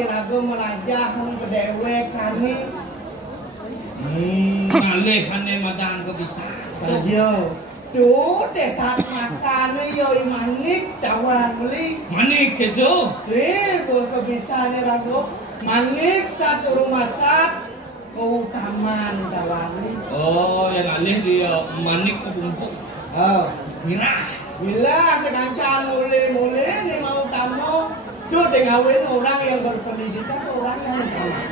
si Rago melajah kedewe kami. Ngalih ane madang kebisa. Sajo. Chú để sát makan yo manik cawan beli. Manik itu. Gue kebiasaan Rago. Manik satu rumah sak. Keutamaan cawan beli. Oh, yang ngalih dia manik kebumpuk. Oh, Mirah. bila sekancan mulai nih mau tamu. Tuh ngawin orang yang berpendidikan ke orang yang utama.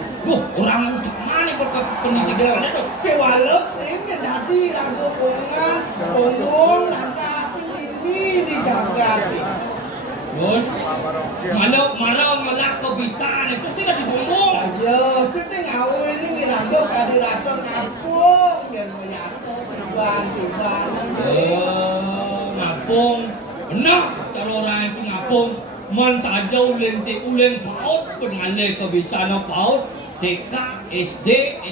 Orang utama nih berpendidikan itu. Kewalus ini tadi Rago kongan, sombong, lantas ini dijaga. Bos, malau malah kebiasaan itu tidak disombong. Ayo, kita ngawin ini Rago kadi rasa ngapung, dan menyatu tiban. Ngapung, benar kalau orang itu ngapung. Man saja ulen paut pengalih kebiasaan paut. TK, SD,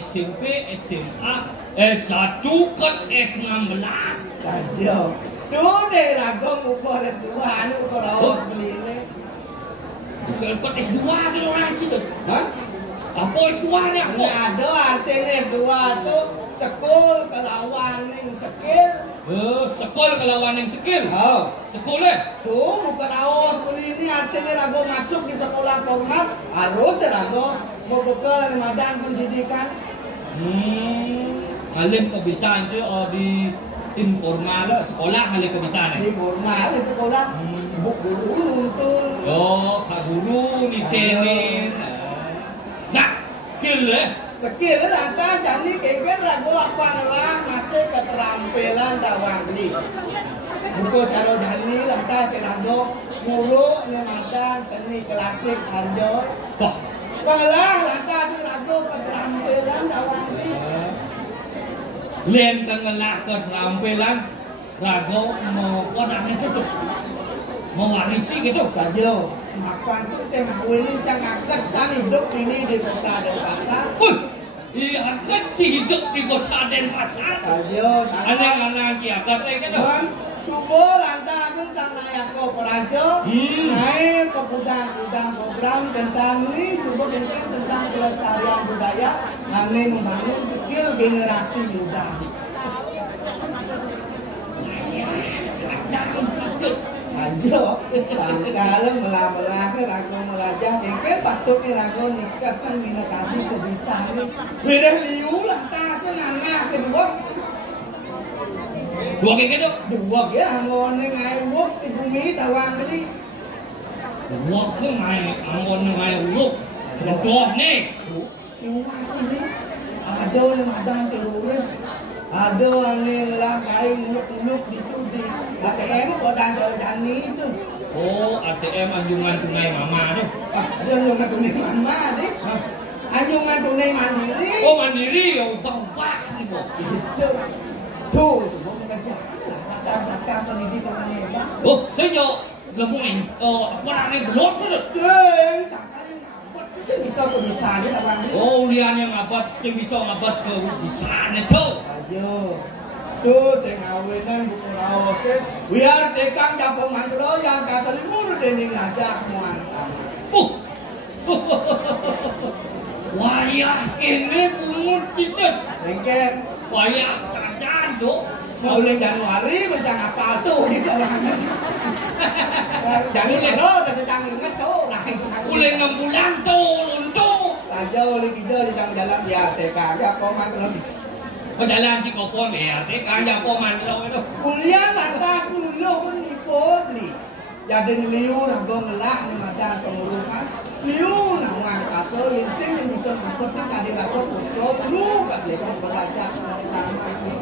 SMP, SMA, S1 ke S16. Ayo, tuh deh Rago ukur S2, ukur awas beli ini. Bukan ke S2 gitu orang situ. Hah? Apa S2 nya? Nggak ada artinya S2 tuh sekul kelawanin skill. Sekolah kelawan yang skill. Oh, Sekolah. tuh bukan awas beli ini artinya Rago masuk di sekolah formal harus Rago mau bekal di madang pendidikan. Alih kebiasaan itu di informal sekolah alih kebiasaan. Di formal di sekolah bu guru nuntun. Oh, Pak Guru nitenin. Nah, skill Skill lantas jadi kayaknya Rago apa adalah masih keterampilan dawang beli. Buku cara dani lantas si Rago guru di madang seni klasik harjo. Wah, Malah lantas si Rago keterampilan dawang beli. Len kengelah keterampilan Rago mau kodang itu tuh. Mewarisi gitu. Saja, makan tuh tengah ini jangan kesan hidup ini di kota Denpasar. Iya kecil hidup di kota Denpasar. Saja, Anak-anak kia kata gitu. dan subuh lantas tentang naik ke pelajar, naik ke gudang program tentang ini subuh tentang kelestarian budaya, kami membangun skill generasi muda. Ayo, kalau melah-melah ke Rago melajah, kan patut ni Rago nikah sang bina tadi kebisa ni. Beda liu lah, tak senangah kedua. Dua kayak gitu. Dua ya, hangon ni ngai wuk di bumi tawang ni. Dua ke ngai, anggon ngai uluk. Contoh nih. Liu sini. Ada ni madang teroris. Ada yang lah kain muluk-muluk itu di ATM kodang Jordani itu. Oh, ATM anjungan tunai mama deh. Ada anjungan tunai mama deh. Anjungan tunai mandiri. Oh, mandiri ya ubah-ubah nih, Bu. Itu. Tuh, mau mengajar lah latar-latar pendidikan hebat. Oh, saya jauh lembungin. Apa namanya belum tuh? Sing sakali ngabot itu bisa ke dia lawan dia. Oh, lian yang ngabot, yang bisa ngabot ke bisa itu. Ayo. Tuh tengawinan buku rawasit. Biar tekang dapur mandro yang kasalimur dening ngajak muantam. Wayah ini pungut kita. Lengket. Wayah saja, Dok. Mulai Januari macam apa tuh di bawah. Jangan lho, dah sedang ingat tuh. Mulai 6 bulan tuh, untuk. Aja oleh kita sedang dalam biar tekang ya koman terlebih. Berjalan di kopon ya, kaya poman itu. Kuliah lantas dulu pun dipobli. Jadi liu Rago ngelah ni madan pengurusan. Liu nawang satu yang sing yang bisa ngangkutnya tadi Rago kontrol lu kat lepot belajar tentang ini.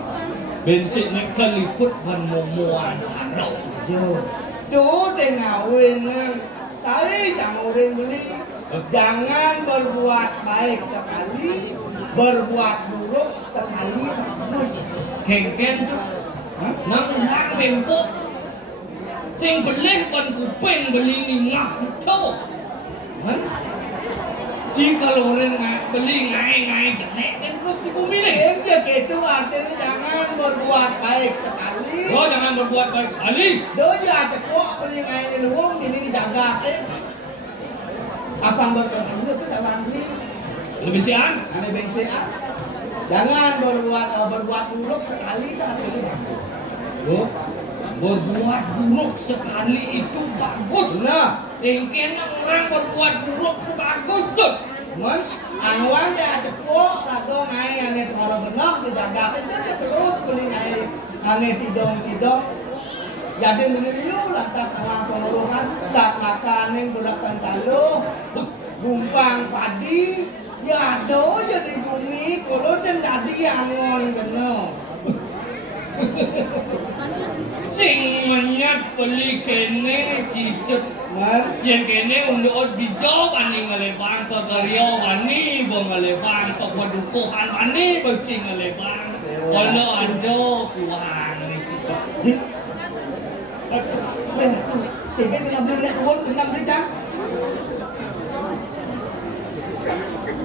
Bensin ni keliput menemuan sarau. Yo, tu tengah wenang. Tapi jangan orang beli. Jangan berbuat baik sekali, berbuat buruk sekali bagus. Kengken tu, nang bengkok. Sing belih pan kuping beli ni ngah tu. Jika orang beli ngai jelek kan terus di bumi ni. Yang dia gitu artinya jangan berbuat baik sekali. Oh, jangan berbuat baik sekali. Dia cekok beli ngai ni luang ini dijaga. Apa berkenan Tawang beli. Lebih sian? Aneh bensin ah. Jangan berbuat buruk sekali dah. Loh, berbuat buruk sekali itu bagus. Nah, Kayaknya orang berbuat buruk itu bagus tuh. mun angwang dia cepuk lagu ngai aneh kalau benar dijaga itu dia terus beli ngai aneh tidong. Jadi meliu lantas awang pengurukan saat makan yang beratan taluh gumpang padi ya do jadi bumi kalau sen tadi angon bener. Sing menyat beli kene cipet Man, yang kene untuk bijau bani ngelebang ke Gario bani ngelebang ke Padukuhan bani bercing ngelebang kalau ada kurang ni. Beh, tu, tiga bila beli lihat turun, bila beli cang.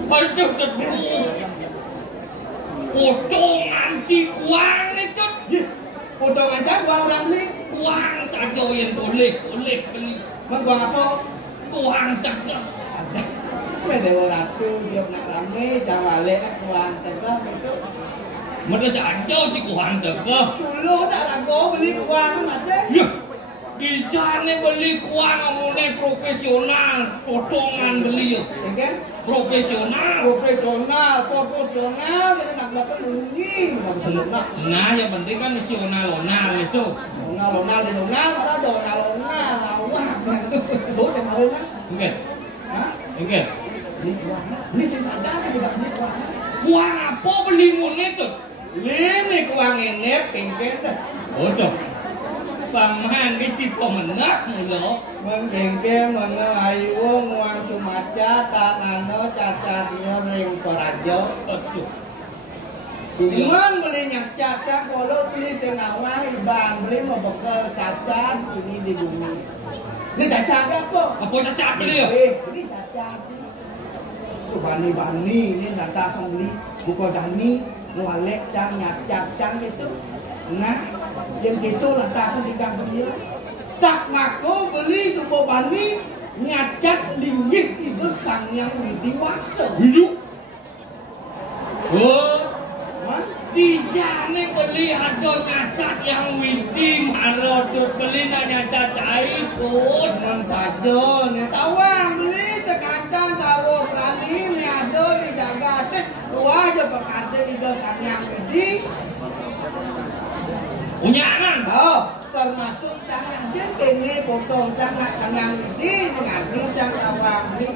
Aduh teduh potongan si kuang itu Ye, potongan cang uang orang beli. kuang saja yang boleh beli Man, uang apa? kuang tegak. Ada. Beda orang tu dia nak rame, jangan balik nak uang tegak itu. Mana saja si kuang tegak. Dulu tak ragu beli uang kan masih. Ya, di sana beli kuang mulai profesional, potongan beli Kan? profesional. Profesional, jadi nak dapat mengungi, nak senang nak. Nah, yang penting kan nasional itu. Lonal di lonal, mana lonal lawak. Tuh yang mana kan? Enggak, Hah? enggak. Beli uang, beli sing sadar tidak beli uang. Kuang apa beli mune tuh? Ini uang ini pengken dah. Oh tuh, paman ini si pemenak mulu. Mengkengke mana ayu uang cuma tanano cacatnya ring perajo. Aduh. Cuman beli nyacat kalau beli senawa ibang beli mau bekal cacat ini di bumi. Ini cacat apa? Apa cacat beli ya? Beli cacat. Tuh bani ini data sang beli buka jani nualek cang nyacat cang itu. Nah, yang gitu lantas dikang beli. Sak ngaku beli sebuah bani nyacat linggit itu sang yang widiwasa. Hidup. Oh. Man, Di jane beli ada nyacat yang widi malah tuh beli nyacat iPhone. teman saja nih tawang beli sekantong sarung berani nih ada dijaga deh dua aja pakate di dosa yang widi. Unyangan. Oh, termasuk jangan dia kene potong jangan yang widi mengambil jangan tawang nih.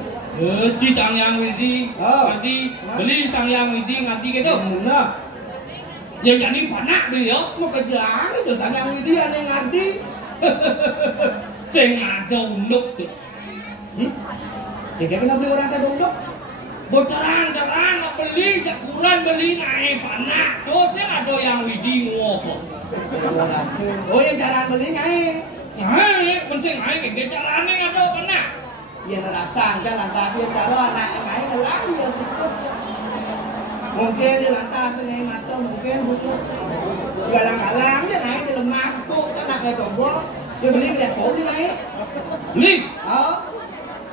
Ci sang yang widi. Oh. Nanti beli sang yang widi nanti gitu. Mana? Yang jadi panak beli ya. Mau kerjaan itu sang yang widi aneh ngerti. Sing ada unduk tuh. Ih, dia kena beli orang saya dulu. Terang beli jakuran beli naik panak. Tuh saya ada yang widi ngopo. Oh yang cara beli ngai. Ngai, pensing ngai kayak carane ada panak. Ya nerasang kan lantas yang taruh anak ngai ngelah ya sikut. Mungkin di lantas ini mata mungkin buku. Galang-galang dia ngai di lemak tuh kan nak kayak tombol. Dia beli kayak pol dia ngai. Beli. Oh,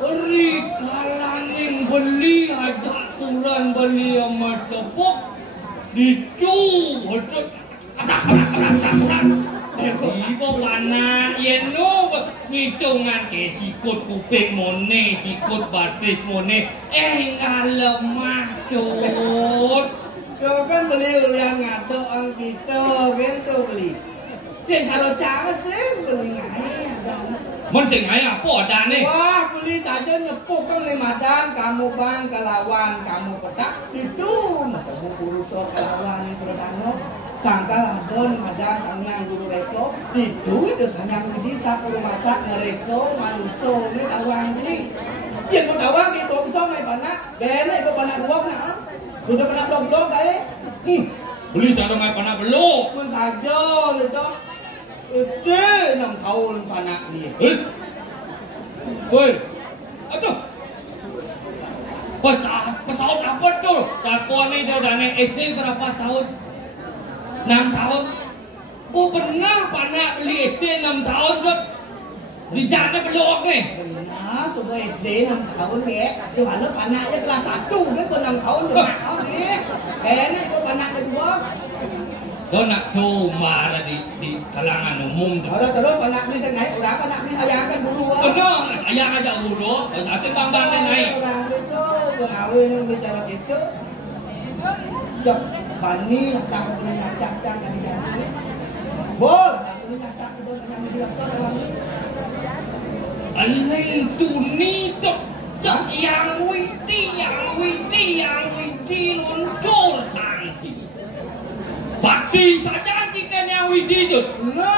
Eri kalaning beli aja kurang beli sama cepuk dicu betul di bawana yeno hitungan ke sikut kuping mone sikut batis mone ngalemah cut yo kan beli yang ngato ang kita bento beli. Yang kalau cara sih beli ngai ada. mun sing ae apa adane Wah, beli saja nyepuk kan limadan, kamu bang kelawan, kamu petak itu, kamu kurusok kelawan yang berdano, sangkal ada limadan sangyang guru reko, itu sanyang ini sak rumah sak ngereko manusia ini tawang ini, yang mau tawang itu bisa main panak, bela itu panak dua nak, sudah panak blok kaya, beli sana ngai panak belum pun saja itu. 6 tahun panak ni. Woi, aduh. Pesawat apa tuh? Takon ini udah naik SD berapa tahun? 6 tahun. Benar panak beli SD 6 tahun tuh. Di jana belok nih. Benar Sudah SD 6 tahun ya. Di mana anaknya kelas 1 dia pun 6 tahun 5 tahun nih. Enak kok anak kedua. Kau nak tu marah di kalangan umum tu. Terus anak ni saya naik orang anak ni sayangkan dulu. Benar, sayang aja dulu. Saya bangga naik. Orang itu berkahwin yang bicara gitu. Jok bani tak boleh nyacak kan dia. Bol, tak boleh nyacak itu yang dirasa dalam ni. Aleng tu ni tu. Yang witi luntur tangji. Bakti saja jika yang witi tu. No,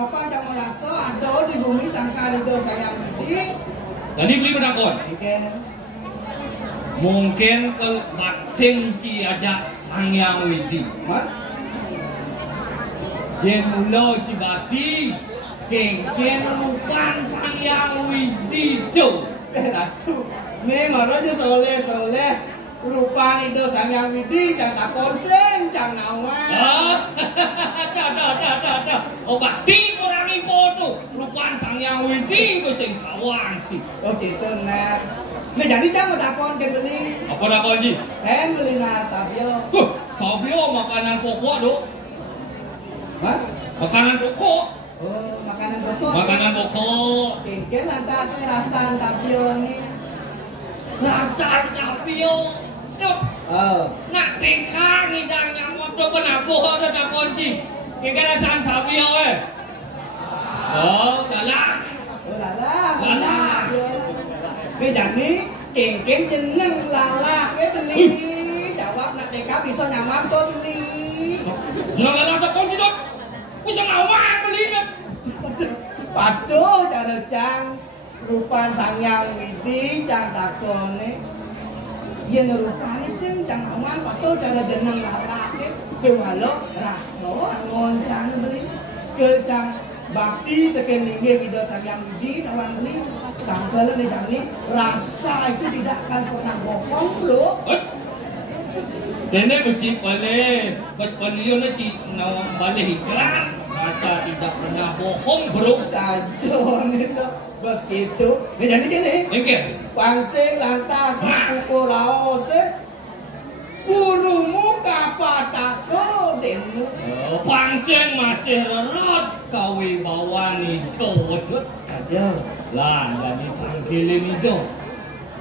apa yang merasa ada di bumi sangka itu sayang witi. Tadi beli penakon. Mungkin ke bakting ci aja sang yang witi. Mat? Yang mula ci bakti. Keng bukan sang yang witi tu. Ratu, ni ngoro je soleh. Rupa itu sang yang witi jangan tak konsen, jangan nawar. Dah. Oh bakti orang ibu tu. Rupa sang yang witi tu sing kawan sih. Oh gitu nah. Nah jadi jangan tak konsen beli. Apa dah kau ji? Kan beli tabio. Tabio makanan pokok tu. Hah? Makanan pokok. Oh, makanan pokok. Makanan pokok. Mungkin lantas ngerasan tabio ni. Rasa tabio. Stop. Oh. Nak tekang ni dah yang waktu penabuh ada tak kunci. Kita rasa tabio Oh, galak. Oh lala. Bây giờ ní keng jeneng lala cái beli. Jawab nak dekap bisa nyamam tu beli. Lala tak kunci tu. Bisa ngawang beli ni. Patuh cara cang rupan sangyang witi cang takon ni. Yen rupan ni sing cang awan patuh cara jeneng lala ni. Kewalo raso angon cang beli. Ke cang bakti teken linge video sangyang witi tawang beli. Sangkala ni jang ni rasa itu tidak akan pernah bohong bro. Nenek bercip balik. Pas beliau nanti nawang balik ikhlas. Rasa tidak pernah bohong bro. Sajo ni tu bos gitu. Ni jadi gini. Okey. Pangsing lantas pukul laos burumu kapa tako denmu. Pangsing masih rerot kawibawan itu. Sajo. Lah, jadi panggilin itu.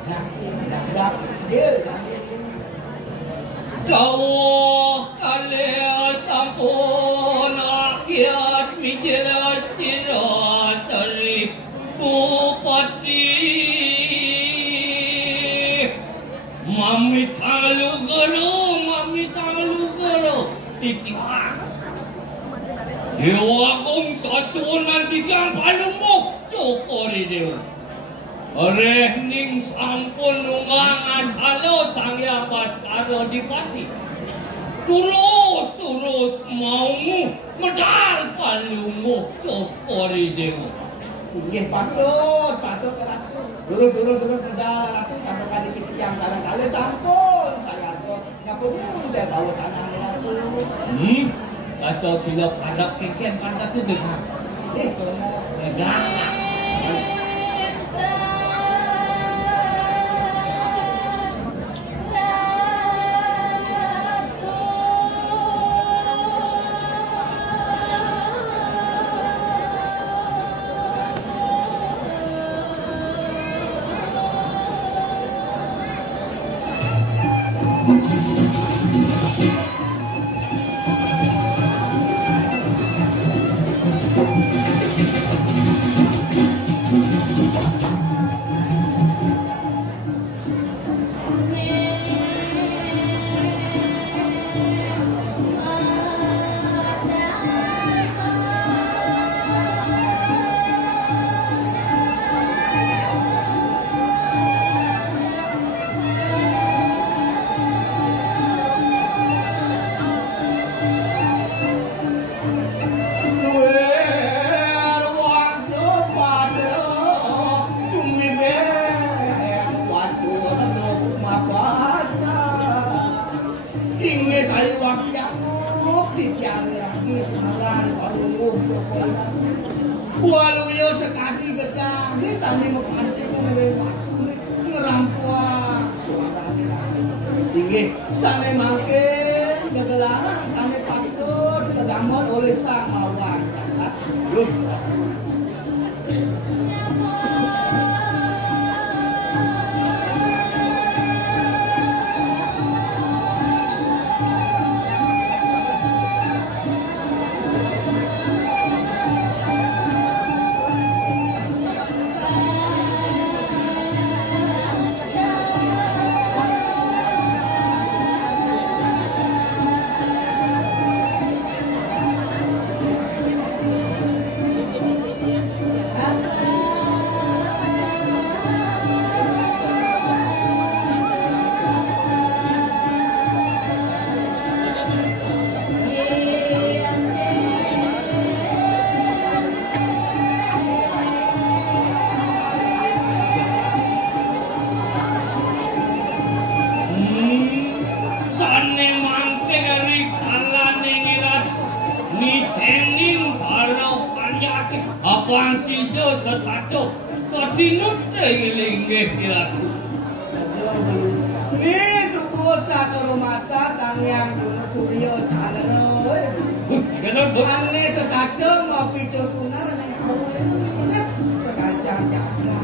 Nah, dak dia. Kau kali sampun akhir mikir sirah seri bupati. Mami talu gero, titiang. Dewa kong sasunan titiang palumok, cokori dewa. Oreh ning sampun lungangan salo sangya baskaro di pati. Terus maumu medal palumok, cokori dewa. Nggih patut ratu. Durus medal ratu sampai kali kita yang sarang kali sampun saya tuh nyapun udah tahu tanah ratu. Asal silap anak keken pantas itu. Negara. Walau yo sekali gedang, ni sami mengkanti ngerampuan suara tinggi sana makin kegelaran sana patut kegambar oleh sang mawar terus Apang sijo setato satinut tegilinge ilatu. Ni subuh satu rumah sang yang dulu suryo chandra. Kenapa? Ane setato ngopi sunar neng awe. Sekajang jaga.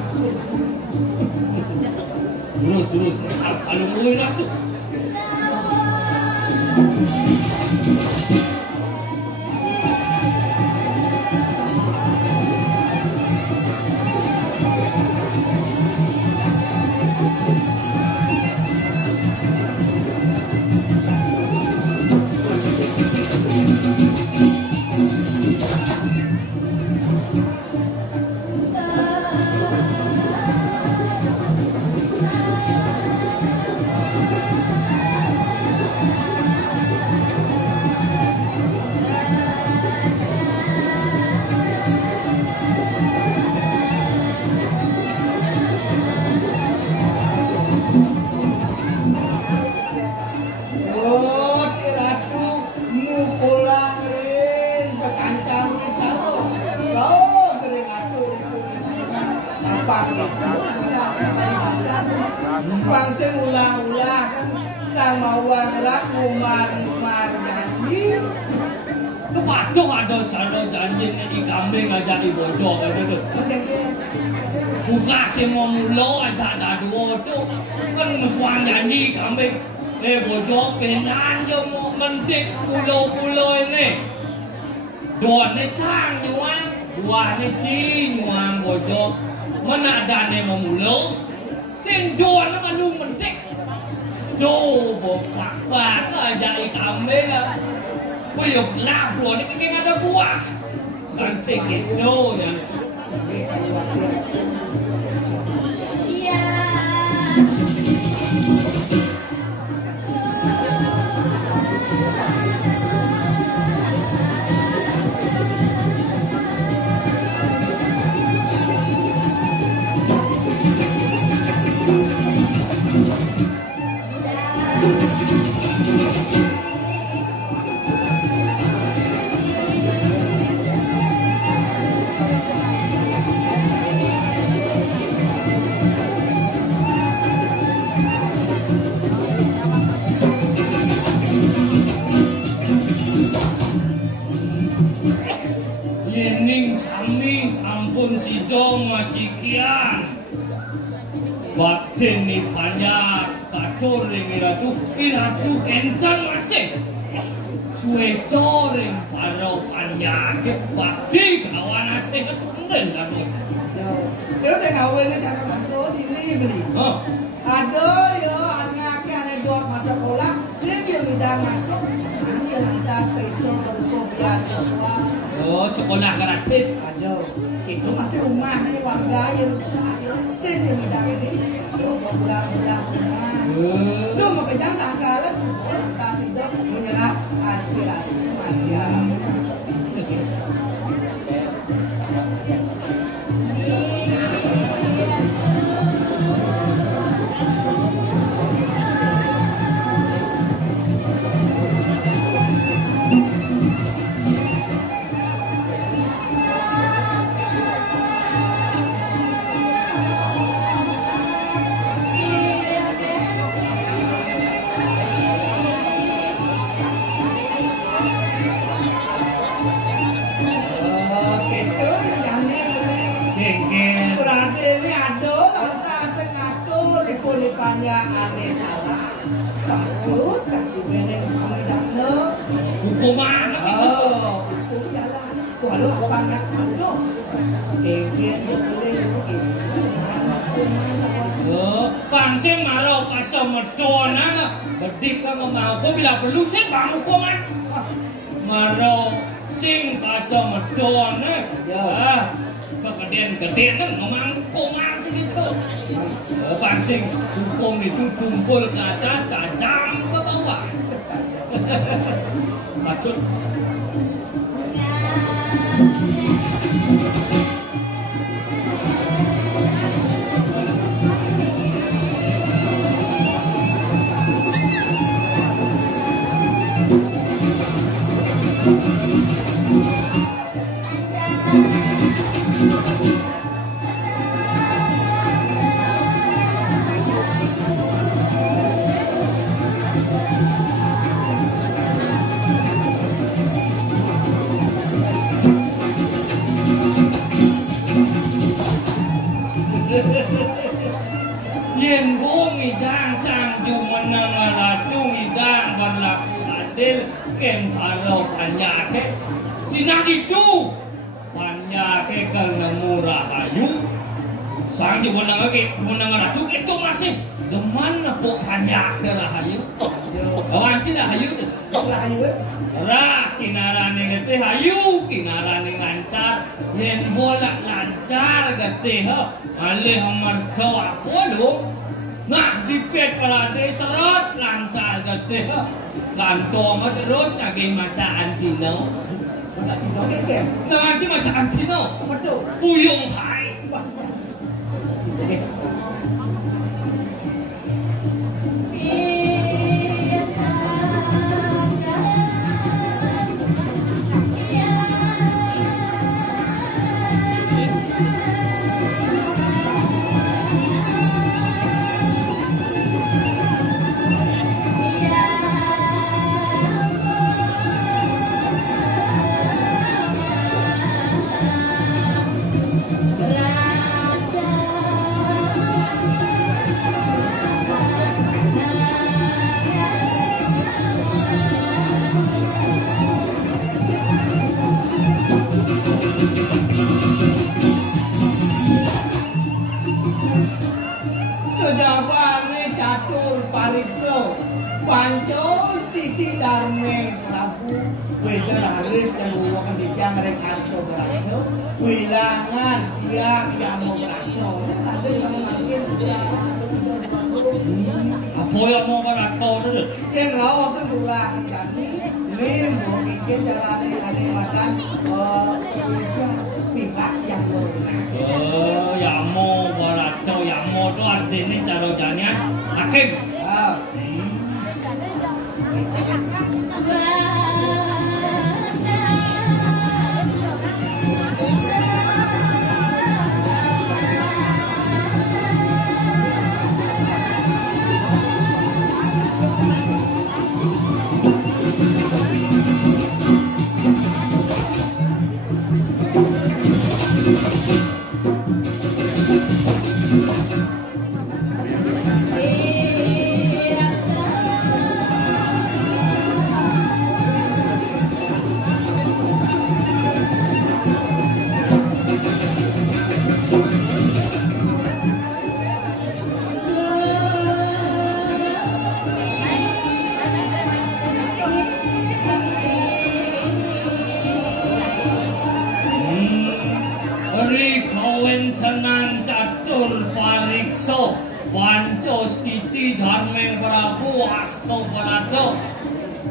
Terus kalau mulai lah tu. Pangsing ulah-ulah kan sang mawang rak ngumar janji. Kepatung ada cara janji ni kambing aja di bojong itu. Buka semua mulo aja ada dua tu. Kan musuhan janji kambing. Bojong penan je mau mentik pulau-pulau ini. Dua ni cang nyuang, dua ni cing nyuang bojong. Mana ada ni memulo? Sing dua ni kan lu mentik. Do bopak aja di kambing lah. Kuyuk nak buah ni kena ada buah. Dan sikit do yang. Iya. Yening sami sampun sidong masih kian. Batin ni banyak kator ring iratu kentan masih. Sueco ring paro banyak bakti kawan asing kemudian lagi. Nếu để ngầu lên cái thằng tố đi đi beli. Ada ya anaknya ada dua masuk sekolah, sini yang tidak masuk, hanya lantas petrol berukur biasa. Oh, sekolah gratis. Aja, itu masih rumah nih warga yang saya, sini yang tidak ini, itu budak-budak rumah. Itu makanya sangka lah sekolah lantas hidup menyerap aspirasi masyarakat. nipanya aneh salah. Patut kaki meneng kami dana. Hukuman. Hukum jalan. Walau apa nggak ada. Kegiatan dia boleh Pangsing marau pasal medon anak berdik kamu mau kau bila perlu sih bang hukuman marau sing pasal medon kegedean kan ngomong hukuman segitu pangsing hukum itu tumpul ke atas tajam ke bawah patut Yen bumi dan sang jumenang ratu idang berlaku adil kem arau panyake sinak itu panyake kena murah ayu sang jumenang ratu itu masih deman nepuk panyake rahayu kawan cina hayu rah kinaran yang gede hayu kinaran yang lancar yen bola lancar gede alih merkau apa lu nah dipet parade serot lantar gede kantong terus lagi masakan Cina Masak Cina ke? nanti masakan Cina Apa tu? Puyung Hai Sejabane catur pariksa Pancos titi darmeng Prabu Weder halis yang uwakan dijang rekasto beraco Wilangan tiang yang mau beraco Ada sama ngangin apa yang mau beraco tu Yang rawa sendurah kami Ini mungkin jalan aneh makan Indonesia pihak yang berwenang yang mau beraco yang mau tu artinya cara jadian hakim Tenan catur parikso Pancos titi dharmeng Prabu asto barato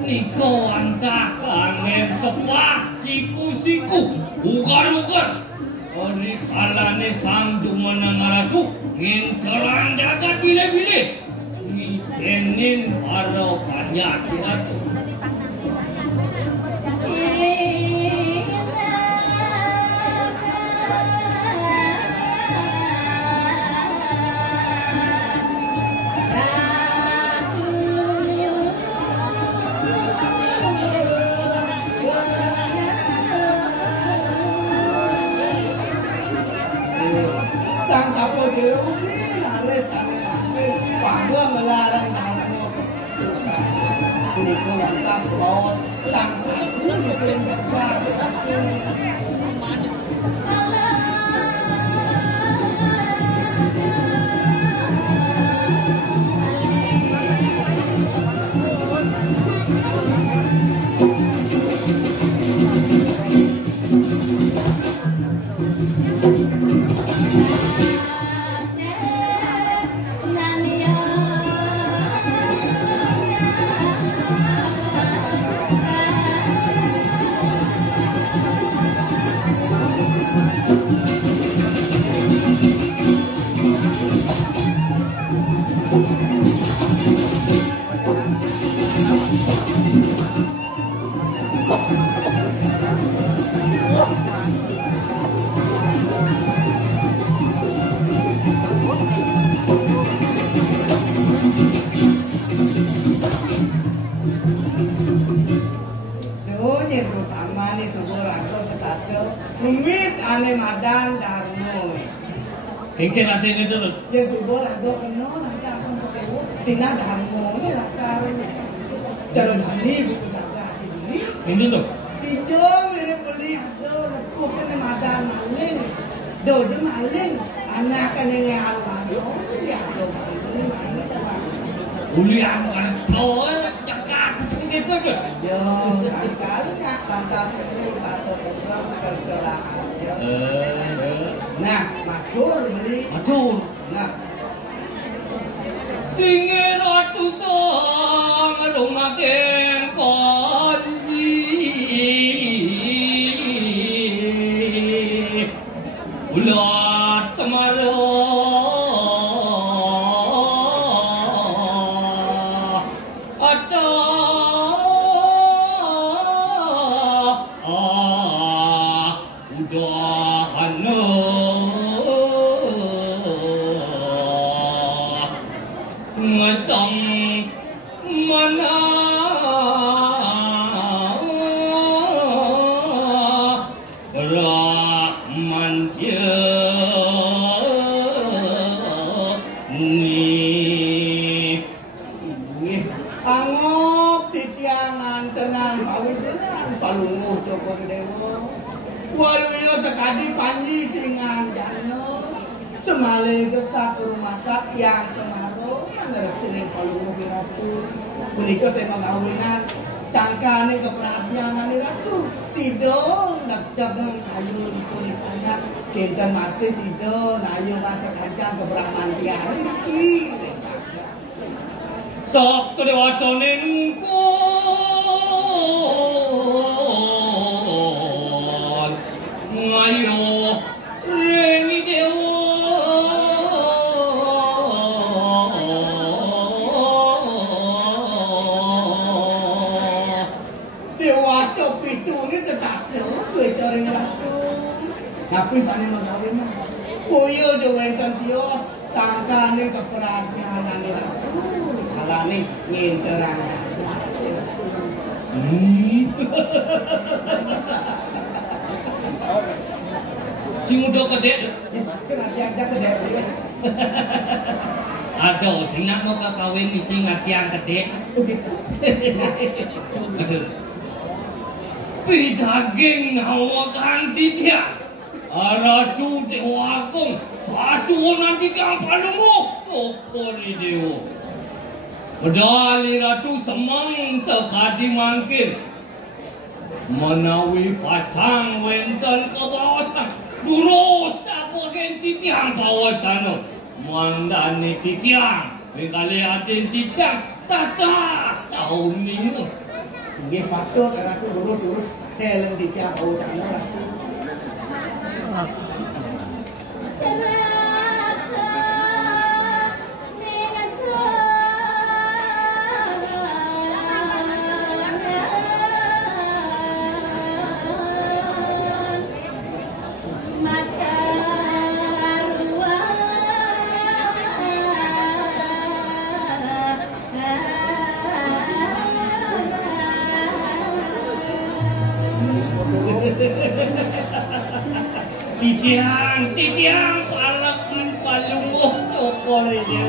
Niko antah kangen sepak siku-siku ugar-ugar Ori kalane sang jumenang ratu nginteran jagat bile-bile Ngitenin para panyaki ratu Menikah kita bos sang satu yang ane madan darmo. Engke nate ini dulu. Yang subur ada kenal nanti asam pekewo. Sina darmo ni lakar. Jalan hani buku jaga ini. Ini dulu. Dijo mirip beli ada lekuk kena madan maling. Dojo maling. Anak kena ngalu-alu. Sudah ada maling. Ulian kan tahu jaga kucing itu je. Yo, sekali nggak tantang perlu atau program kerjaan. Nah, matur beli. Matur. Nah, Singin ratusan rumaken konji. Ulat semaro. Semale gesat rumah sak yang semaro ngeresine palunguh ratu. Menika tema kawinan cangkane keperhatianan ratu. Sido nak dagang kayu kulit-kulit kinten masih sido nayu masak kacang keberahman tiari iki. Sok kedewatane nungkon ngayo rengi dewa. Tapi sana mengawin mah, boyo jawatan tios, sangkane keperhatianan ratu, kalane nginterang. Cimudo kedek. Kenapa aja kedek dia? Ada sing nak mau kawin isi ngatiang kedek. Betul. Pidaging hawa ganti dia. Aratu dewa agung, sasuo nanti kang palungu, sopori dewa. Pedali ratu semang sekadi mangkir, menawi pacang wenten kebawasan, durosa bagian titiang pawacano, mandani titiang, bekali atin titiang, tata sauningu. Nggih patut ratu lurus-lurus teleng titiang pawacano ratu. Titiang palunguh cokor ini.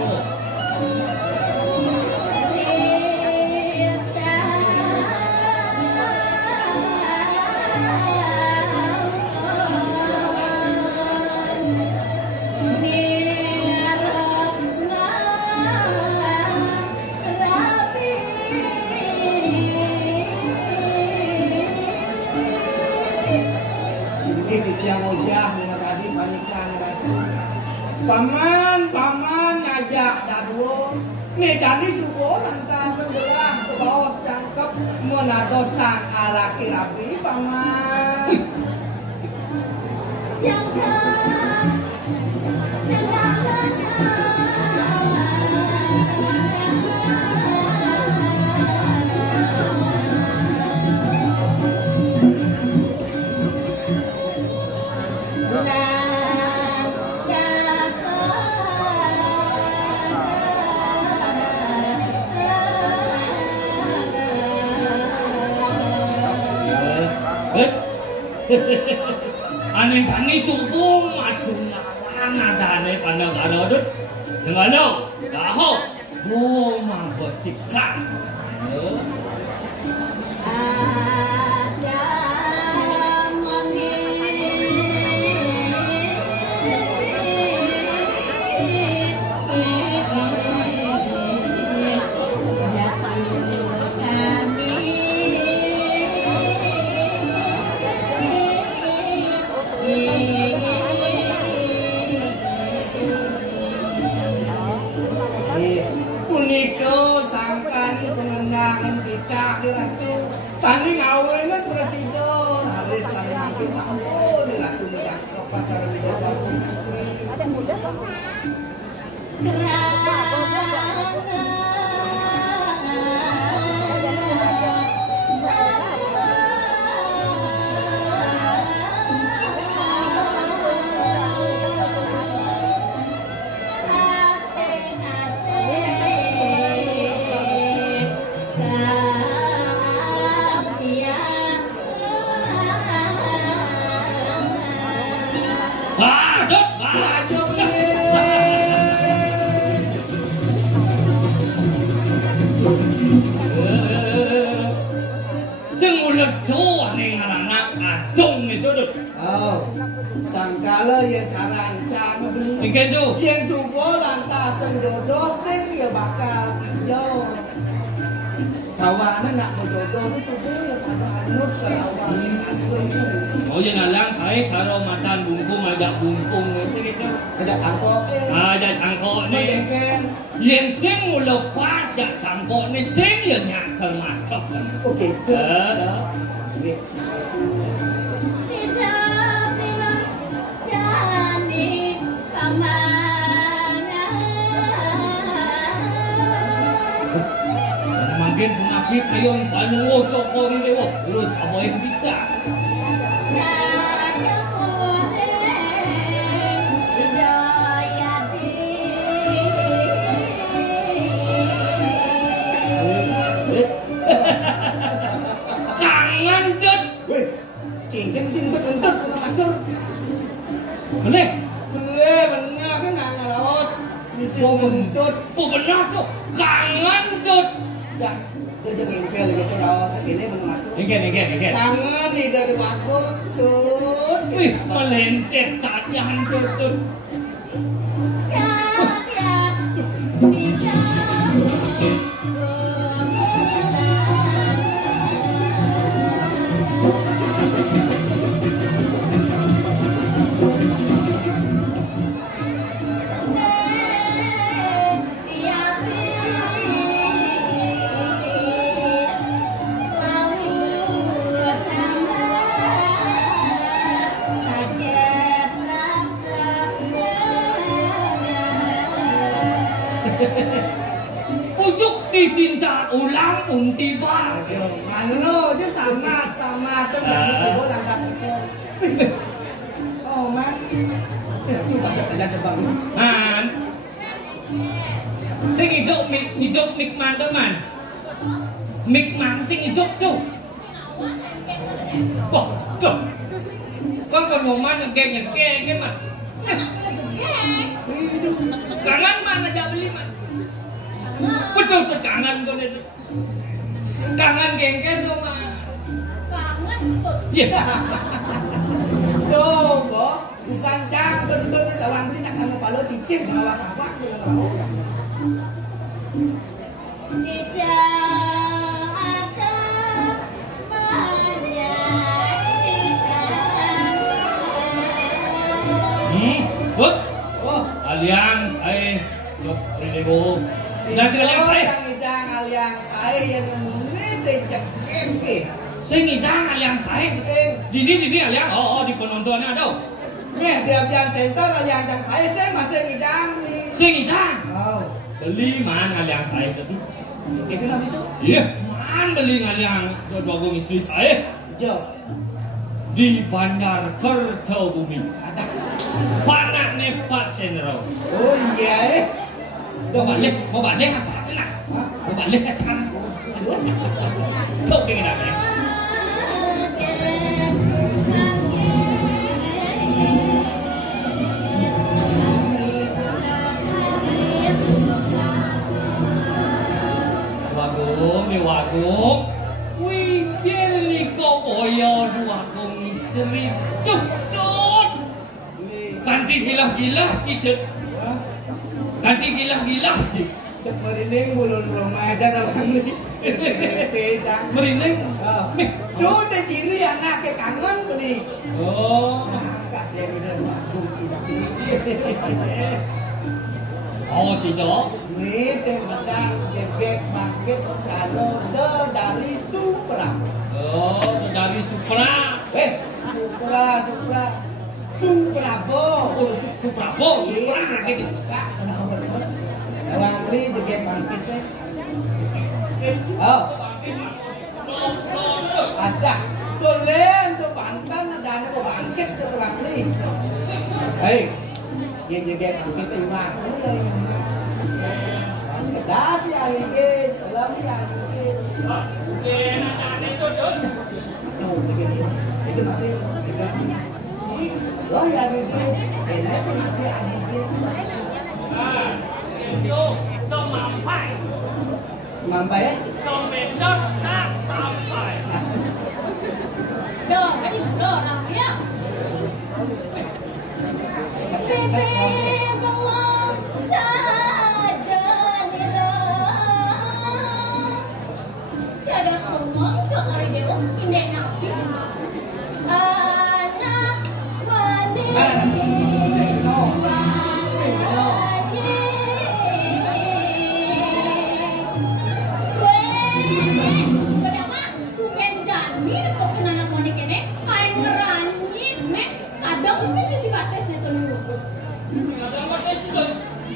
Paman ngajak dadwo. Nih jadi subuh lantas sebelah ke bawah cangkep menado sang alaki rapi paman. Aneh kani subuh madung lawan adane pandang karodut sengalo tahu rumah bosikan Tani ngawengan presiden harus saling makin sampun di ratu menjangkau pacar widodari putri. Sangkala yang carancang beli yang subuh lantas jodoh sing ya bakal hijau kawanan nak jodoh subuh ya pada anut kawan oh ya nalang kai karo matan bungkung ajak bungkung gitu ada cangkok nih yang sing lepas jak cangkok nih sing yang nyakal macam oke Makin penapi kayon kayu cokor ini wah terus apa yang bisa kangen jod weh kingin sing kentut ngatur boleh bener kan nggak ngelawas misi kentut benar tuh kangen jod ya dia jangan impel gitu lawas segini bener ngatur Nggak. Tangan nih dari aku tuh. Wih, melentek saat yang tuh. Pucuk dicinta ulang tiba. Malo aja sama tentang itu lantas itu. Oh man, itu banyak saja sebang. Man, sing hidup nikmat teman. Nikmat sing hidup tuh. Wah, tuh. Kan ngomong ngegeng mah. Kangen mana aja beli mah. Betul kangen kau itu. Kangen gengker tuh mah. Kangen tuh. Iya. Tuh, boh, disancang betul lawan beli nak sama palo cicip dengan awak dengan awak. aliang saya cok relevo. Dan aliang saya. Yang idang aliang saya yang ngomongnya cek kempe. Saya ngidang aliang saya. Dini aliang. Oh di penontonnya ada. Nih di Avian Center aliang yang saya masih ngidang nih. Saya ngidang. Oh. Beli mana aliang saya tadi? Itu kenapa itu? Iya, mana beli aliang jodoh istri saya? Jo. Di Bandar Kertobumi. Ada. Panaknya Pak Senro. Oh iya. Mau balik ke sana lah. Mau balik ke sana. Kau pengen apa? Wagum, wijel liko boyo wagum misteri. Tuh. Kanti gila cicet. Kanti gila cicet. Cek merinding bulun rumah aja dalam ini. Pedang. Merinding. Tuh ada ciri anaknya kangen beli. Oh. Kakak dia udah wagum. Oh si dok. Nih tembakan gebek bangkit kalau dari Supra. Oh dari Supra. Suprabo. Oh Suprabo. Supra gitu. Kak, orang ini gebek bangkitnya. Oh. Ada. Tulen tuh Banten ada tuh bangkit tuh orang ini. Hei. Yang gebek bangkit itu mah. Dasi ayat, salam ayat. Oh, begini. Itu masih oh ya masih. Ini masih ayat. Itu sampai. Sampai? Sampai tak sampai. Doh, kan itu doh, ya. Bebe bengong saja ya ada semua cok hari dewa indek nabi anak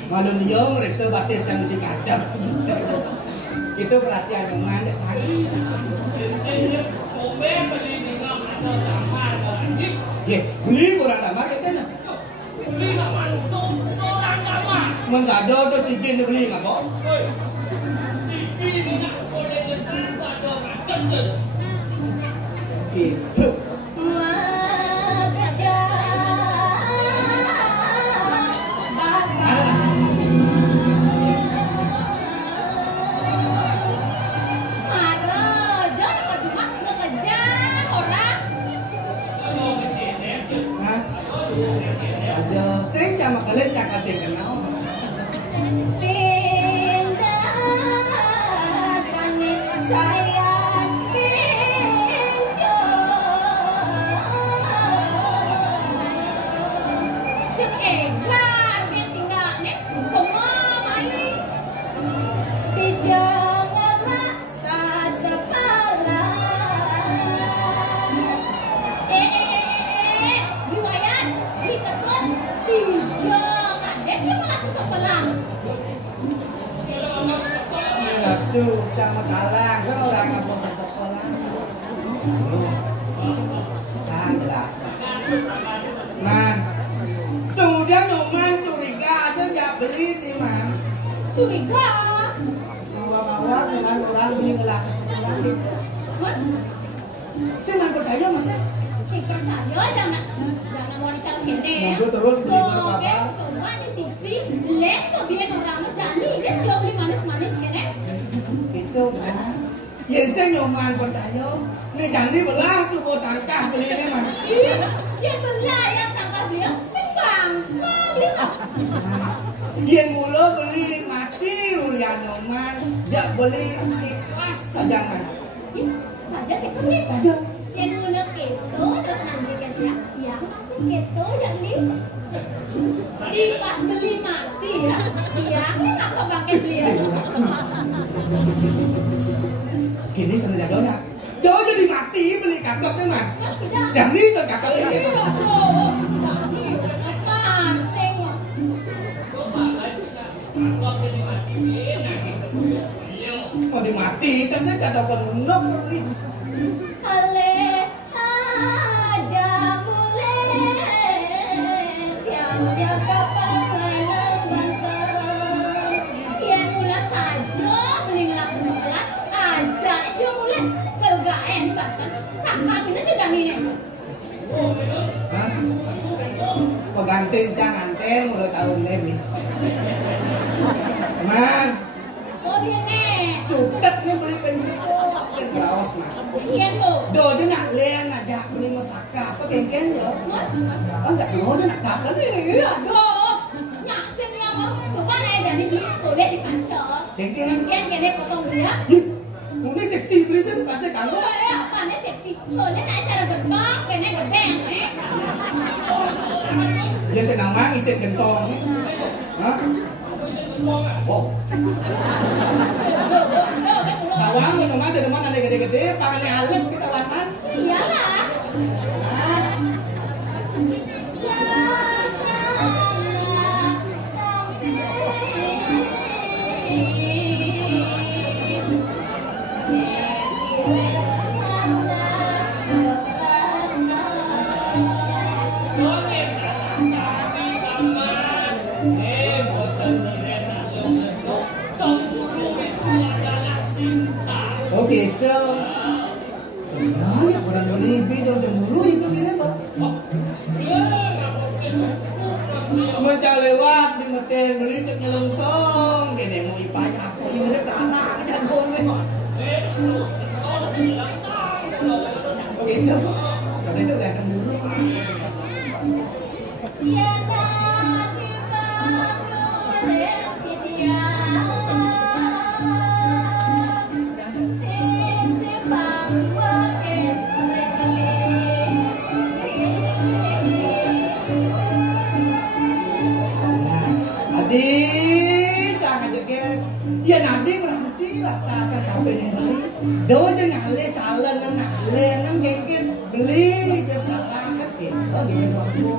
Malun yo mereka batis yang mesti kadang. Itu perhatian yang mana tadi. Beli kurang sama kita nah. Beli nggak manusia orang sama. Mengado tuh si Jin beli nggak kok? Si Jin nggak boleh ditambah dong, kan? Gitu. Kalian tak kasih kenal. Pindahkan saya pinjol. Cek egar dia tinggal nih kemana? Jangan rasa sepala. Biwayan, bikatun, tiga. Aduh, sama kalang, kan orang nggak mau sekolah. Nah, jelas. Man, tuh dia man curiga aja nggak beli nih man. Curiga? Mawar dengan orang beli gelas sekolah gitu. What? Saya nggak percaya masa. Si percaya jangan mau dicari gede ya. Nunggu terus beli Oke, coba di sisi lem tuh biar orang menjadi dia jual beli manis-manis gede. Itu kan. Yang saya nyoman percaya. Nih jangan belah tuh kau tangkah beli ini mah. Iya, yang belah yang tangkah beli sembang. Kau beli tak? Yang mula beli mati ulian nyoman, jak beli ikhlas saja man. Saja kita nih. Saja. Yang mula itu terus nanti kan ya, masih gitu ya Li. Di pas beli mati ya. Iya, ini atau pakai beli ya. Gini sebenarnya donya. Donya jadi mati beli kakak deh man. Jam ini tuh kakak ini. Iya, bro. Jadi mancing. Coba lagi kakak jadi mati nanti ketemu. Mau dimati kan saya gak tahu kenapa nih. Ale aja mulai yang jaga pamalang Banten. Yang mula saja beli langsung sekolah aja aja mulai kergaan Banten. Sakal ini aja jangan ini. Hah? Pegantin jangan ten mulai tahun ini. Teman, Oh ini. cuketnya beli penjepit dan kaos mah. Iya tuh. Đồ chứ nặng lên là dạ beli masaka có tiền kén nữa. Ông đặt đồ chứ nặng cặp lắm. Iya dong. Nyaksir yang coba naik dari beli tuh lihat di kancah. Tiền kén. Kan kene potong dia. Muốn đi sexy beli chứ bukan saya kamu. Gue ya, mana seksi. Tuh lihat aja cara gerbang, kene gedeng nih. Giờ sẽ nào mang isi gentong nih. Hah? Oh. Tawang nih mama jadi mana ada gede-gede, tangannya halus kita tawangan. Iyalah. Hah? Oh gitu. Nah, ya orang beli video cemburu itu kira apa? Mencah lewat di meten beli cek nyelongsong, kene mau ipai apa ini dia tanah jantung nih. Oh gitu. Karena itu udah cemburu. Ya nanti baru dia. Adi, jangan juga. Ya nanti berhenti lah tasan sampai yang beli. Doa aja ngale talan ngale nang genggen beli aja salah kan gitu. Oh gitu aku.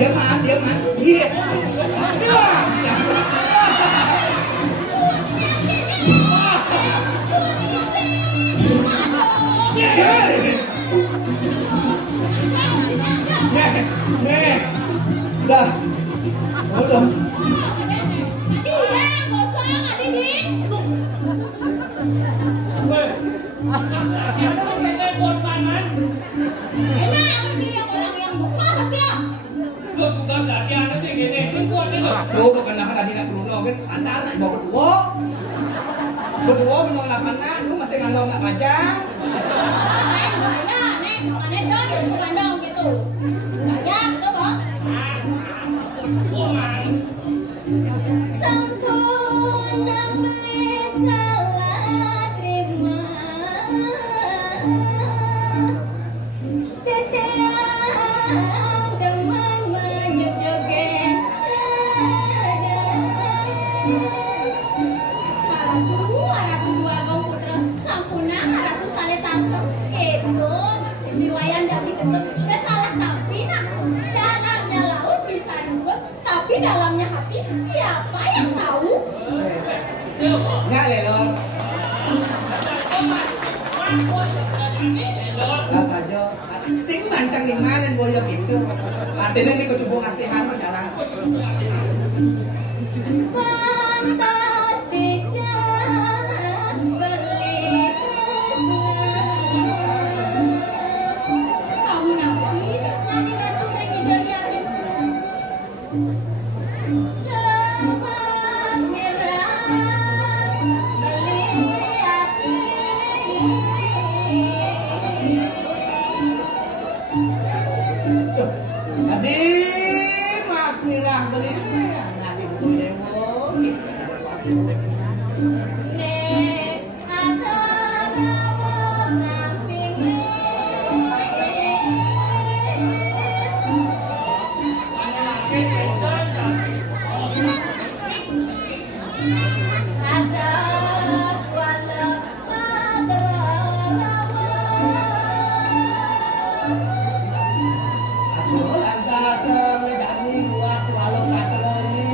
Diam man. Iya. Nih. Dah. Udah. Tuh bukan nak tadi nak Bruno kan sandal nak bawa berdua. Berdua menong lapangan, lu masih ngandong nak panjang. Sampun beli salah terima. Aratu dua gong putra sampuna aratu sale tangsem itu diwayan Dabi tetep udah salah tapi nah dalamnya laut bisa dua tapi dalamnya hati siapa yang tahu? Nggak lelor. Lah saja. Sing mancang di mana boyo gitu. Artinya ini coba ngasihan lo jalan. Fantastiknya beli kamu nabi sani ratu nang idayarin lemas merah beli hati Tadi Mas Mirah beli nanti betul dewo. nek ada rawa samping ada wala madrarawa Aku lantas menjadi buat walau katroni.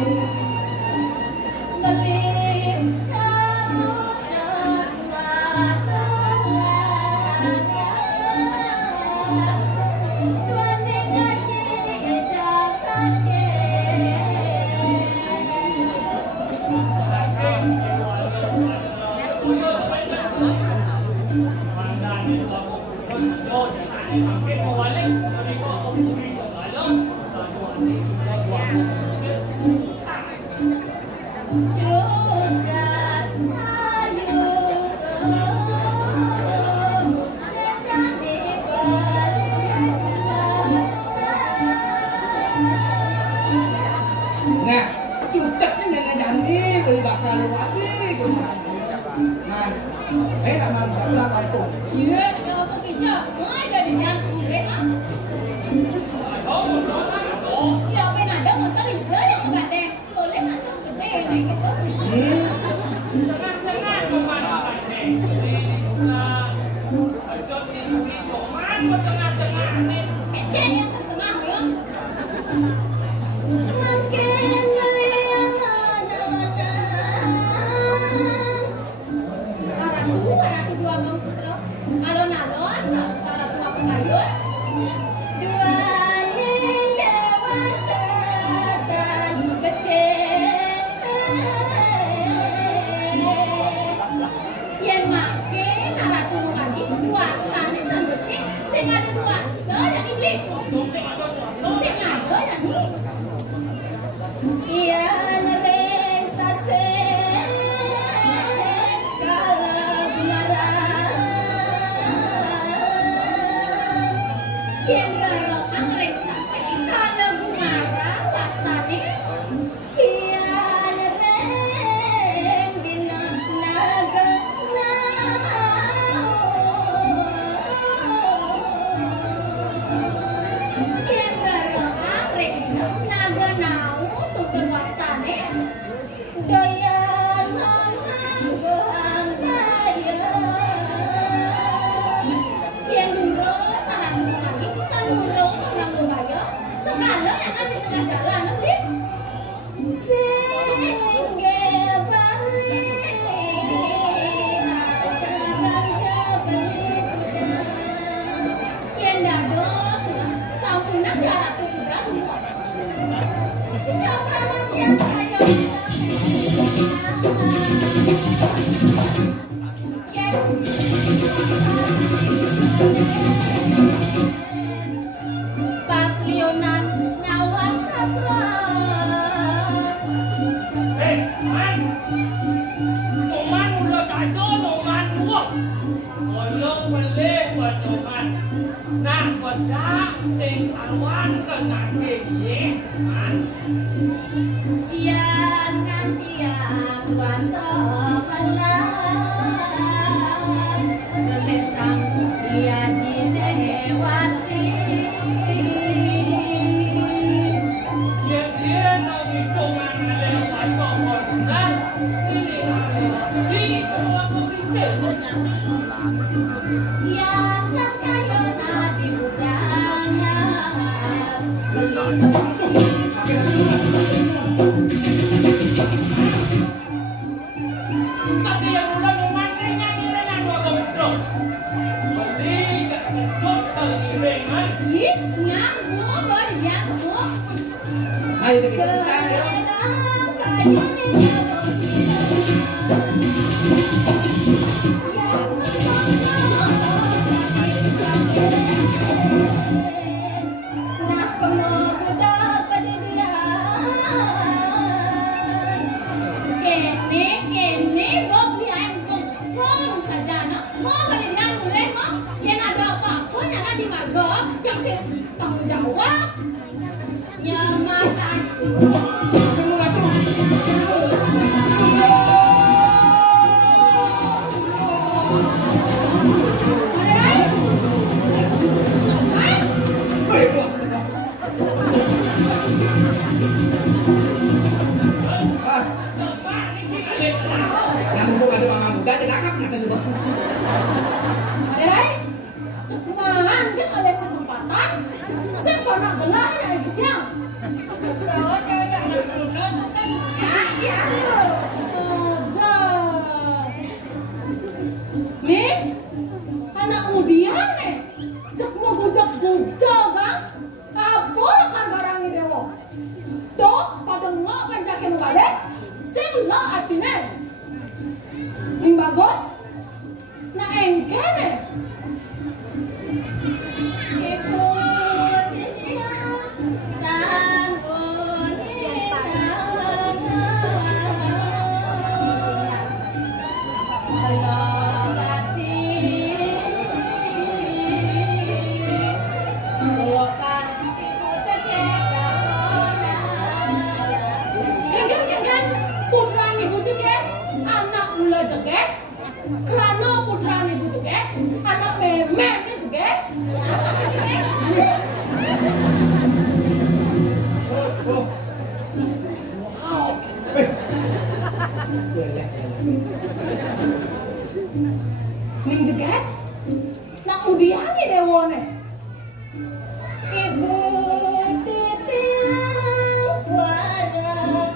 beli karut dua ngaji dasake Judat ayu nejani Nah, cuketnya jangan jadi beli bakal wadi. Man, nama pulang kampung. iya kalau aku pijak mau jadi yang udah ya penada motor hijau yang enggak deh boleh atau gede nih gitu kece yang tengah ya makin ngeliat ada aratu dua gong putra alon-alon kalau tua pengayun dua ning dewasa dan kecil yen makin aratu mengagi kuasa nih dan kecil sing ada dua dan iblis sing ada dan iya nereng sase kala bumaran yen raro angreng sase kala bumaran wastane iya nereng dina naga yen raro angreng dina naga nau tutur wastane doyan manggohang daya yang duro sarang lagi tanuro orang lembaya sekali yang ada di tengah jalan nanti singge balik katakan jabali yang dado sampuna jarak kuda kapraman yang kayo Dan ini di aku pincin. Ya terkayo nadi budanya beli tapi yang udah memasainya kira yang gua goblok. Beli gak kecot kali dengan. ih nyamu bernyamu Ayo kita tanya. Tanggung jawab nyamakan Yang mumpung ada mama muda, cekakap nasa juga. Aderai, cukuman kan ada kesempatan. Saya pernah gelah ya lagi siang. Nih, anak mudian nih, cek mau gujak-gujak kan? Apa lah kargarang ini dewo? Dok, pada ngok pencakin balik, saya ngelak artinya. Nih bagus, nah engke nih. Ibu Kerana putra ibu juga, anak memang juga. Ning juga, nak udian ni dewa ni. Ibu titip kuara nyawa.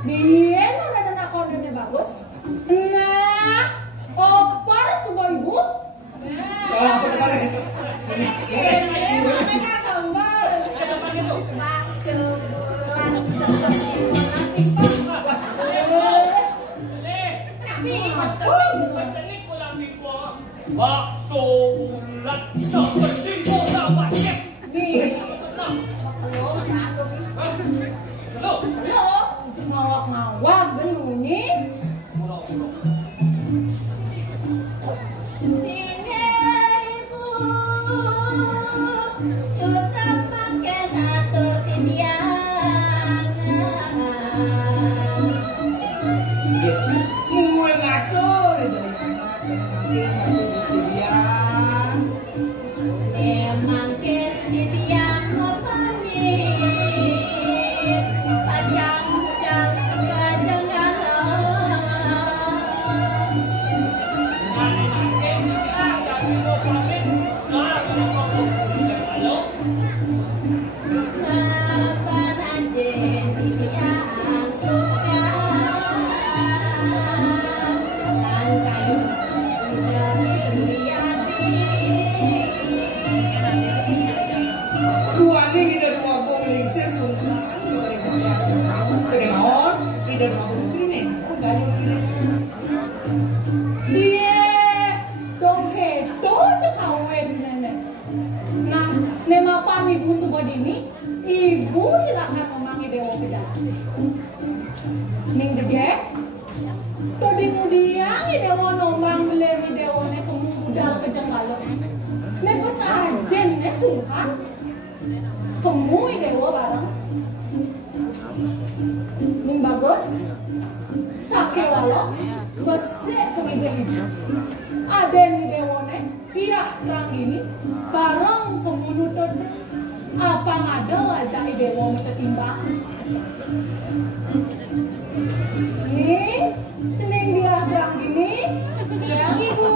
Dia ada nakonnya bagus. Nah, opar semua ibu. Bakso ulat seperti bola basket. Ngawak-ngawak genunyi. Sini ibu, tetap pakai atur tidiangan. Mulai ngatur Emang tidiang mepanggil panjang budak panjang galau. Ibu sebuah dini, ibu silakan memanggil dewa pejalan. Ning gede, tadi kemudian dewa nombang beleri dewa ne kemu budal kejengkal. kalau nek pesajen nek sungkan temui dewa bareng ning bagus sake walo besek kemide ada nih dewone iya terang ini bareng pembunuh tode apa ngada wajah dewa ketimbang nih teneng dia terang gini iya ibu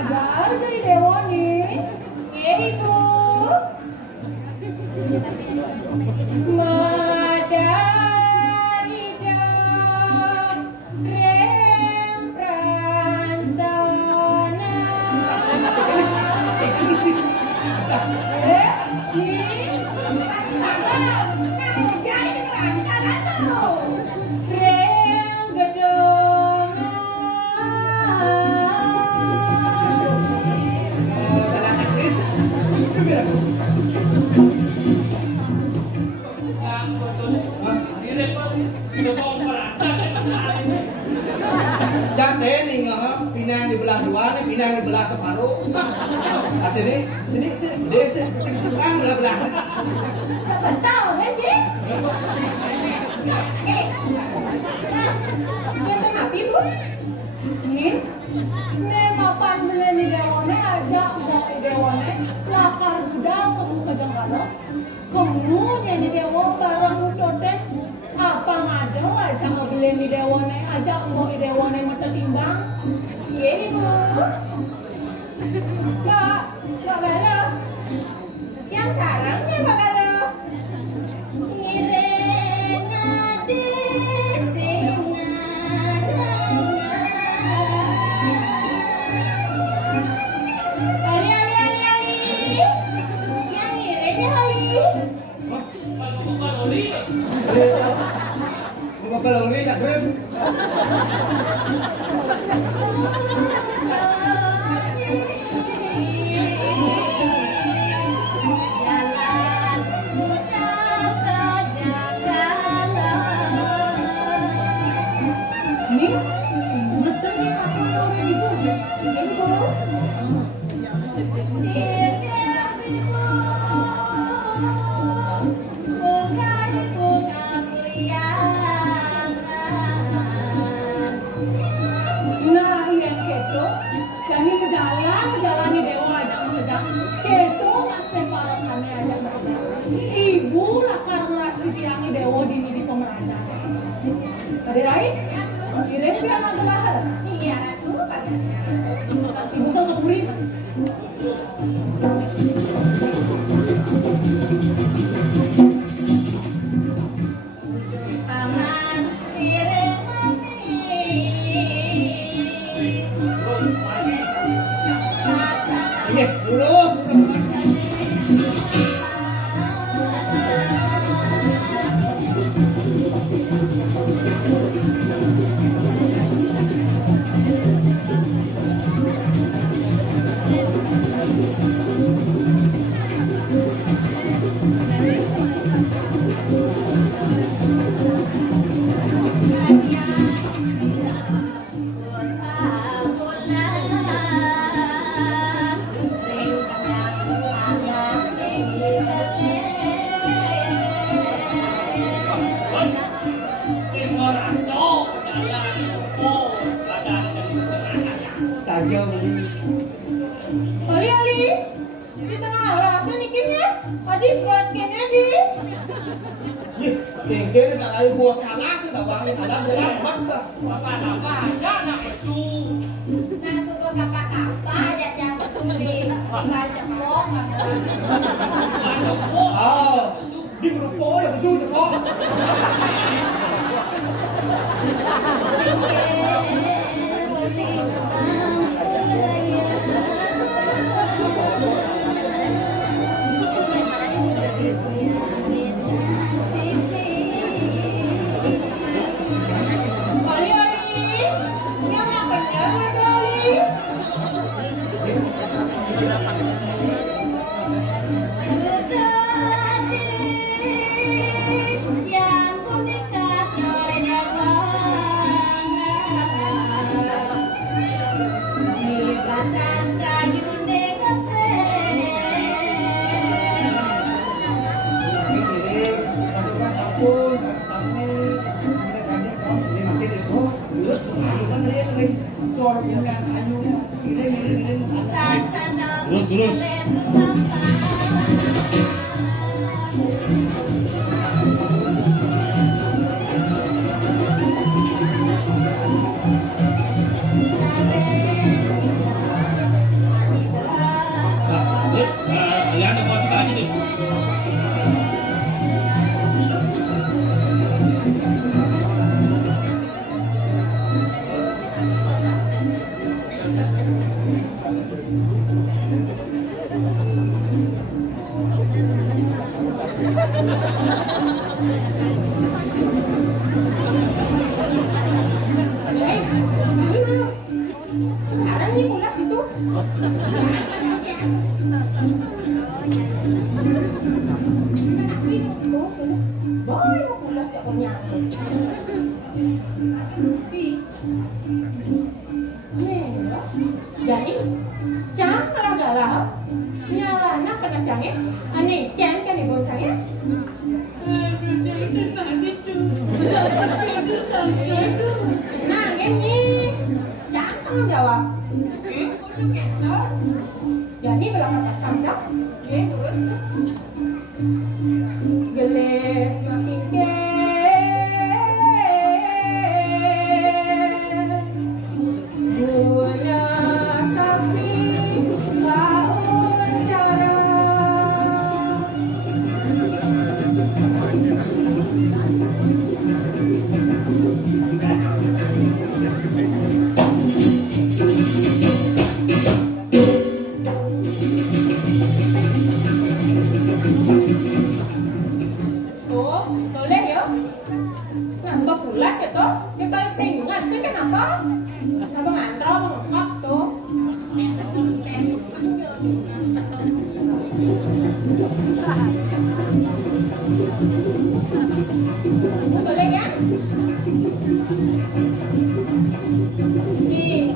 ada jadi dewa nih iya ibu Pinang di belah dua nih, pinang di belah separuh. Artinya ini sekarang belah. Betul kan sih? Kenapa ibu? Ini mapan meleni dewane aja udah dewane lakar budal kamu kajang kalau kamu nyanyi dewa barang utoten apa ngada aja ngebeli dewane aja mau dewane mata timbang. Iya ibu. Mbak Galo. Yang sarangnya Mbak Galo. Ngireng ade singarang. Ali. Yang ngirengnya Ali. Bukan kalori tak duit. Menjalani dewa aja mengejar keto ngasih para kami aja ibu lakar meras ditiangi dewa di pemerasan tadi Rai kirim biar nggak gelahar iya ratu ibu kan keburi paman kirim Urus. Ali, di tengah alasan ikannya, Adi buat kene di. Kene salah ibu salah sih bawangin alam jelas mak. Apa aja nak besu. Nah suku kapa-kapa aja yang besu di baca pok. Oh, di grupo yang besu cepok. Kayu orang punya ayu. Iring. Terus. Lihat apa tadi tu? Sekarang ni pula situ. Boleh pula siap punya. Jadi, jangan kalau galau. Nyala anak pada canggih. Aneh, jangan kan ibu canggih. Nah, ini jangan tanggung jawab. Jadi belum kata samdak. Geles makin guna sapi baun cara. Boleh ya? Nambah pulas ya toh? Ya kalau saya ingat, saya kenapa? Nambah ngantrol, mengangkat tuh. Boleh kan? Nih,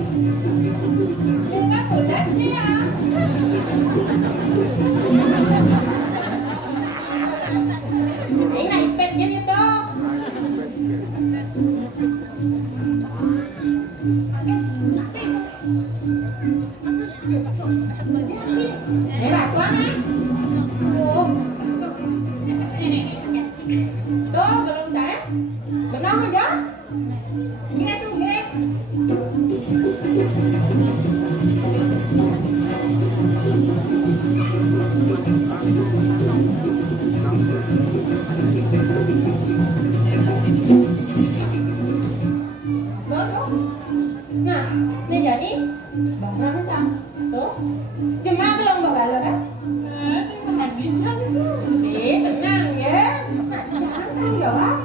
nambah pulas nih ya. Ini iPad-nya nih toh. Hebat banget. Tuh, belum saya. Tenang aja. Gini tuh, gini. Nah, ini jadi barang macam tuh. Cuma belum bagaimana kan? Tenang ya. Jangan tanggung jawab.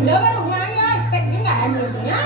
Udah baru nyanyi, iPad-nya nggak ada ya?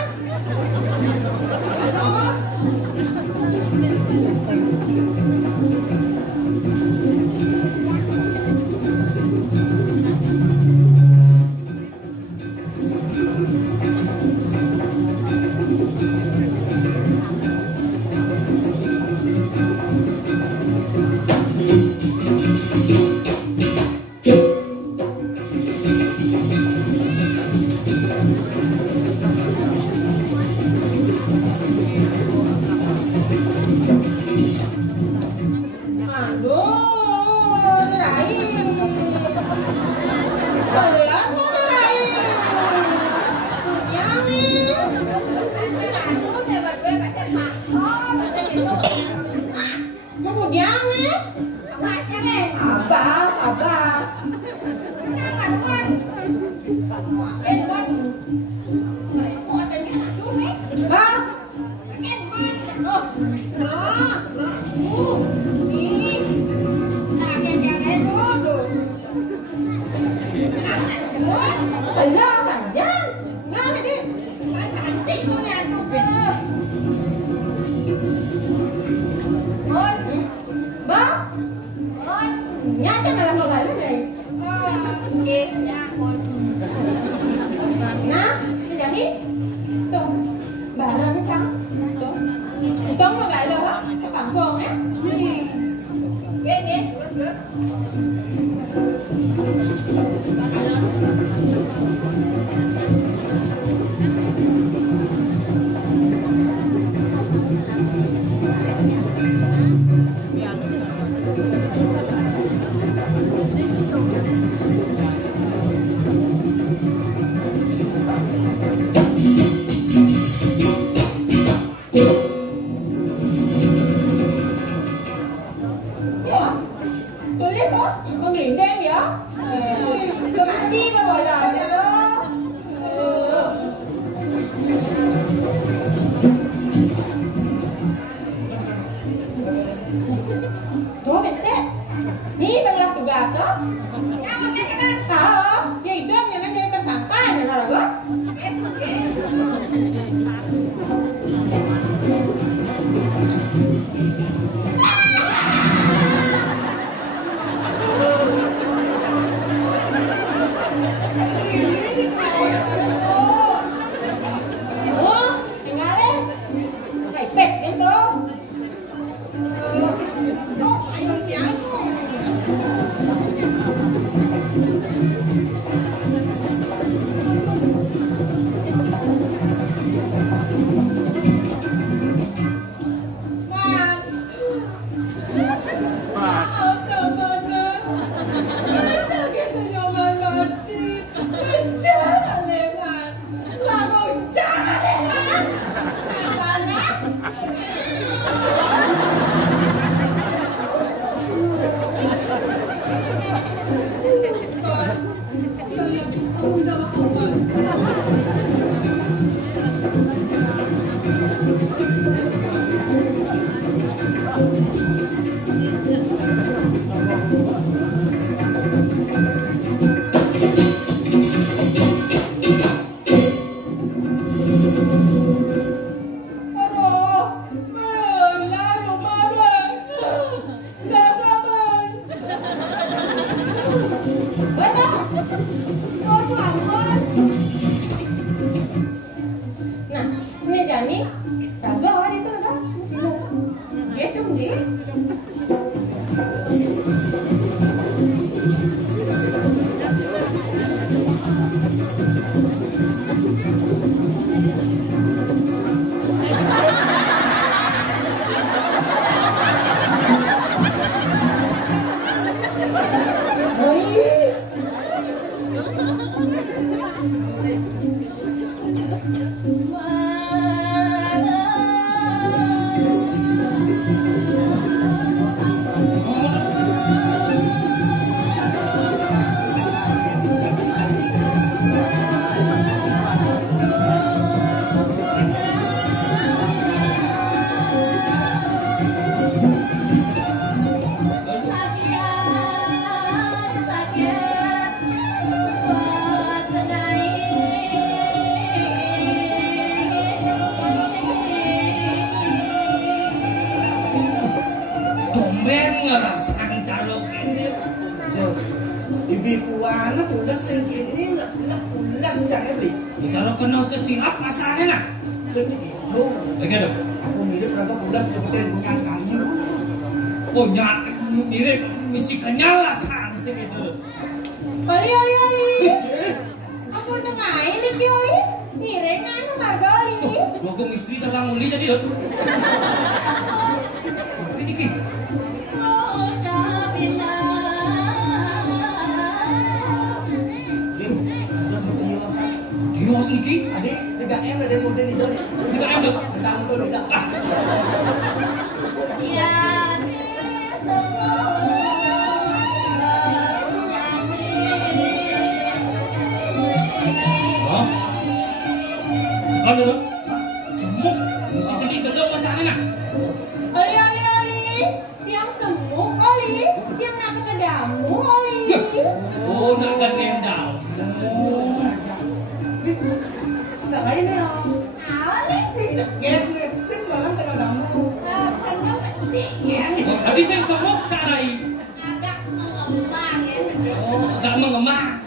Kemudian Abbas. Nyata malah mau galau deh. Ya, kon. Nah, ini jadi tuh barang trắng tuh. Con mà lại đâu á? Cái khoảng vườn á. Ghê, rớt. Tôi liếc có, con liền đen vậy? Tôi ăn chi mà gọi là vậy đó. Thôi mình xét. Ni tengah tugas so. Ya, makan kan. Tahu, ya hidupnya nanti tersangka ya tahu gak? Oh, tinggalin. Kayak pet gitu. Kok ayam jago. Nah, ini jadi kagak hari itu kan? Sini. Gitu, nih. Tumben ngerasakan calok ini. Ibi kuana ulas sing ini lek ulas jangan beli. Kalau kena sesingap pasannya nah. Sedikit itu. Begitu. Aku mirip rada ulas kemudian punya kayu. Oh nyak mirip misi kenyal lah sana segitu. Oli. Aku nengai lagi oli. Mireng nanu marga oli. Logo istri telah nguli jadi dok. Ini ki. Kios niki. Adik, dekat em ada model itu. Kita am dok. Tentang itu tidak. Hah? Ano dok? Semuk. Mesti jadi kedok pasannya nah. Oli. Tiang semuk oli. Tiang nak kena damu oli. Oh nak kan endau. Lain ya. Awalnya Get nih, sing malam kena damu. karena penting ya. Oh, tapi saya semuk sarai. Agak mengembang ya. Oh, tak mengemang.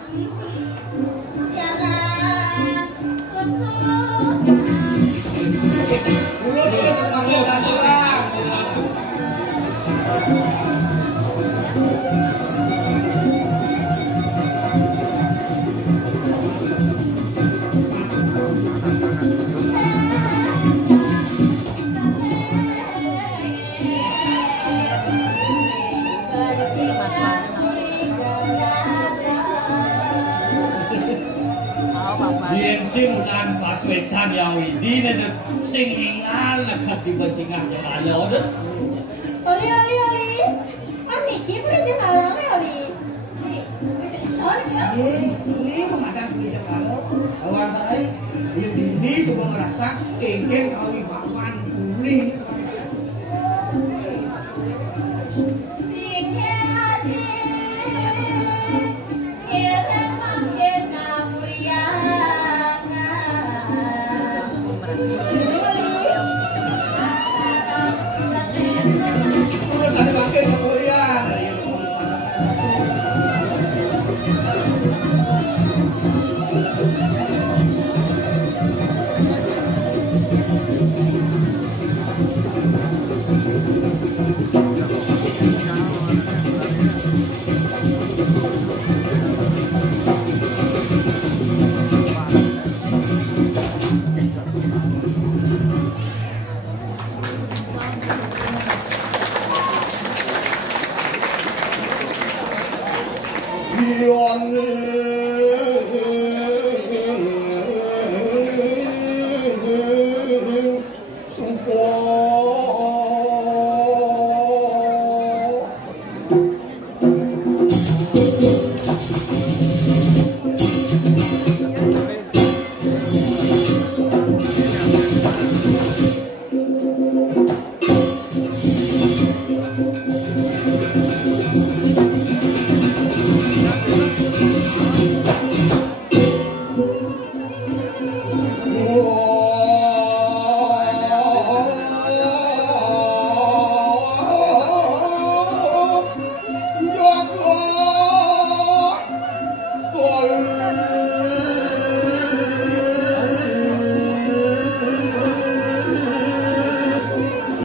Lien sim lan paswecan yang widi na sing ingal lekat di bajingah jalalo dah. Oli. Niki pernah jalan Oli. Ini pemadam beli kalau awal saya dia dini coba merasa kengkeng kali bakwan kuling